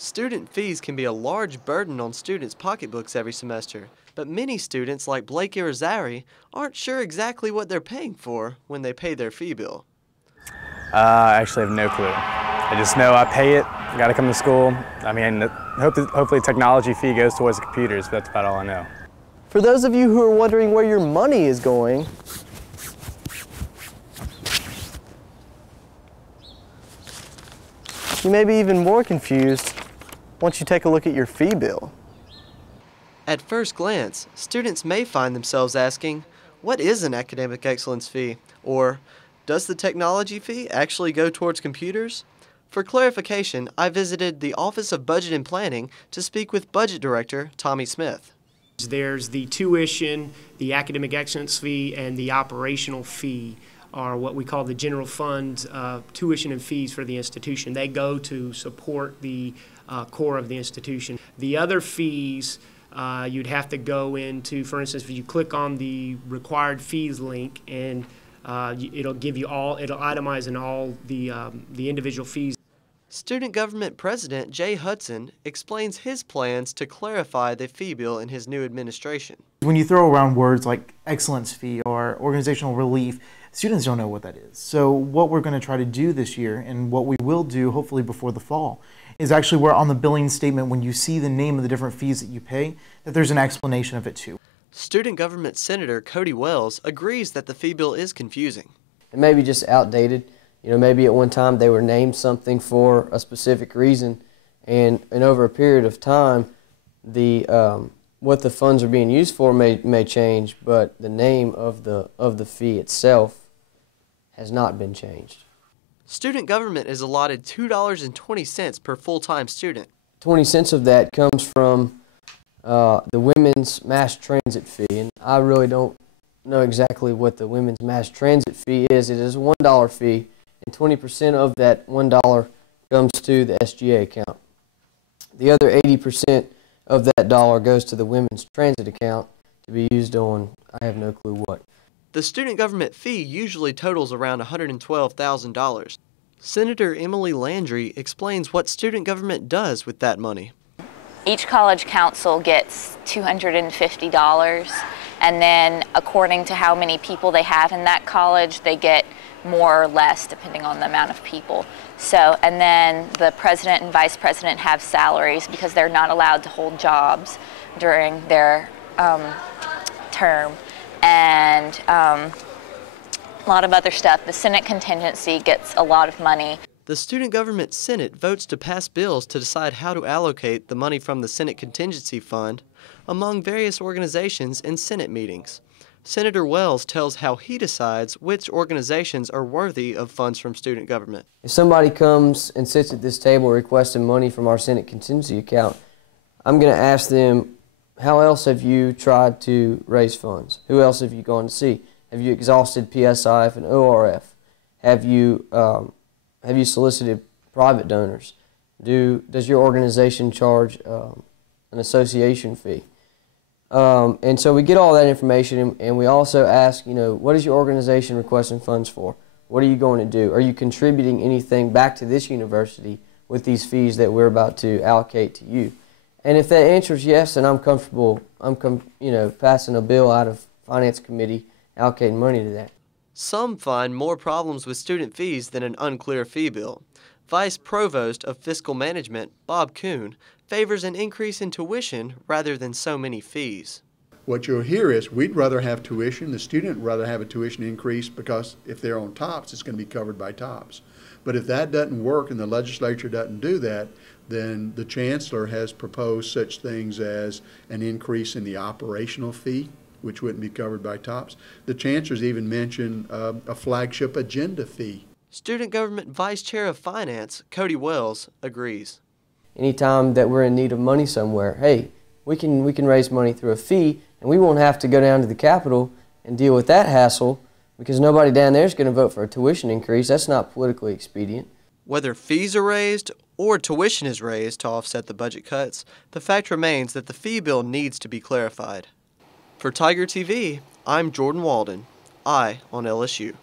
Student fees can be a large burden on students' pocketbooks every semester, but many students like Blake Irizarry aren't sure exactly what they're paying for when they pay their fee bill. I actually have no clue. I just know I pay it, got to come to school. I mean, hopefully technology fee goes towards the computers, but that's about all I know. For those of you who are wondering where your money is going, you may be even more confused once you take a look at your fee bill. At first glance, students may find themselves asking, what is an academic excellence fee? Or, does the technology fee actually go towards computers? For clarification, I visited the Office of Budget and Planning to speak with Budget Director Tommy Smith. There's the tuition, the academic excellence fee, and the operational fee are what we call the general fund tuition and fees for the institution. They go to support the core of the institution. The other fees you'd have to go into, for instance, if you click on the required fees link, and it'll give you all, it'll itemize in all the individual fees. Student Government President Jay Hudson explains his plans to clarify the fee bill in his new administration. When you throw around words like excellence fee or organizational relief, students don't know what that is. So what we're going to try to do this year, and what we will do hopefully before the fall, is actually where on the billing statement, when you see the name of the different fees that you pay, that there's an explanation of it too. Student Government Senator Cody Wells agrees that the fee bill is confusing. It may be just outdated. You know, maybe at one time they were named something for a specific reason, and over a period of time, what the funds are being used for may change, but the name of the fee itself has not been changed. Student government is allotted $2.20 per full-time student. 20 cents of that comes from the women's mass transit fee, and I really don't know exactly what the women's mass transit fee is. It is a $1 fee, and 20% of that $1 comes to the SGA account. The other 80% of that dollar goes to the women's transit account to be used on, I have no clue what. The student government fee usually totals around $112,000. Senator Emily Landry explains what student government does with that money. Each college council gets $250, and then according to how many people they have in that college, they get more or less depending on the amount of people. So, and then the president and vice president have salaries because they're not allowed to hold jobs during their term, and a lot of other stuff. The Senate contingency gets a lot of money. The Student Government Senate votes to pass bills to decide how to allocate the money from the Senate Contingency Fund among various organizations in Senate meetings. Senator Wells tells how he decides which organizations are worthy of funds from student government. If somebody comes and sits at this table requesting money from our Senate contingency account, I'm going to ask them, how else have you tried to raise funds? Who else have you gone to see? Have you exhausted PSIF and ORF? Have you solicited private donors? Does your organization charge an association fee? And so we get all that information, and we also ask, what is your organization requesting funds for? What are you going to do? Are you contributing anything back to this university with these fees that we're about to allocate to you? And if that answer is yes, then I'm comfortable, passing a bill out of Finance Committee, allocating money to that. Some find more problems with student fees than an unclear fee bill. Vice Provost of Fiscal Management, Bob Kuhn, favors an increase in tuition rather than so many fees. What you'll hear is we'd rather have tuition, the student would rather have a tuition increase because if they're on TOPS, it's going to be covered by TOPS. But if that doesn't work and the legislature doesn't do that, then the chancellor has proposed such things as an increase in the operational fee, which wouldn't be covered by TOPS. The chancellor's even mentioned a flagship agenda fee. Student Government Vice Chair of Finance, Cody Wells, agrees. Anytime that we're in need of money somewhere, hey, we can raise money through a fee, and we won't have to go down to the Capitol and deal with that hassle because nobody down there is going to vote for a tuition increase. That's not politically expedient. Whether fees are raised or tuition is raised to offset the budget cuts, the fact remains that the fee bill needs to be clarified. For Tiger TV, I'm Jordan Walden, Eye on LSU.